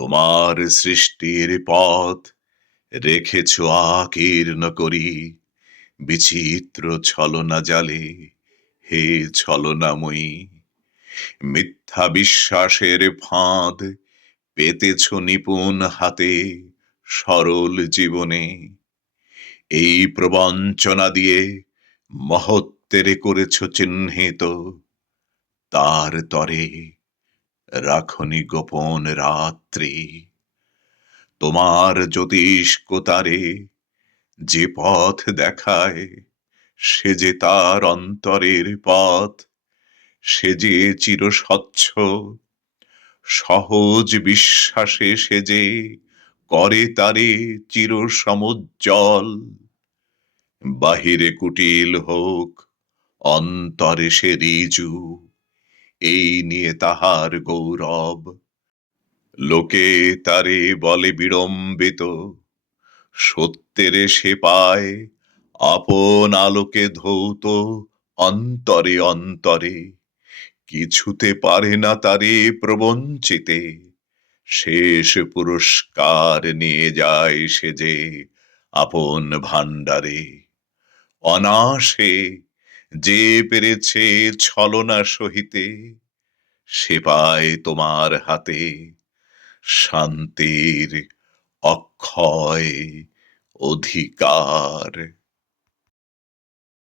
তোমার সৃষ্টির পথ রেখেছ আকীর্ণ করি বিচিত্র ছলনা জালে হে ছলনাময়ী মিথ্যা বিশ্বাসের ফাঁদ পেতেছ নিপুণ হাতে সরল জীবনে এই প্রবঞ্চনা দিয়ে মহত্তেরে করেছ চিহ্নিত তার তরে রাখনি গোপন রাত্রি তোমার জ্যোতিষ কোতারে যে পথ দেখায় সে যে তার অন্তরের পথ সে যে চিরস্বচ্ছ সহজ বিশ্বাসে সে যে করে তারে চির সমুজ্জ্বল বাহিরে কুটিল হোক অন্তরে সে রিজু এই নিয়ে তাহার গৌরব লোকে তারে বলে বিড়ম্বিত সত্যেরে সে পায় আপন আলোকে ধৌত অন্তরে অন্তরে কিছুতে পারে না তারে প্রবঞ্চিতে শেষ পুরস্কার নিয়ে যায় সে যে আপন ভাণ্ডারে অনাশে যে পেরেছে ছলনা সহিতে সে পায় তোমার হাতে শান্তির অক্ষয় অধিকার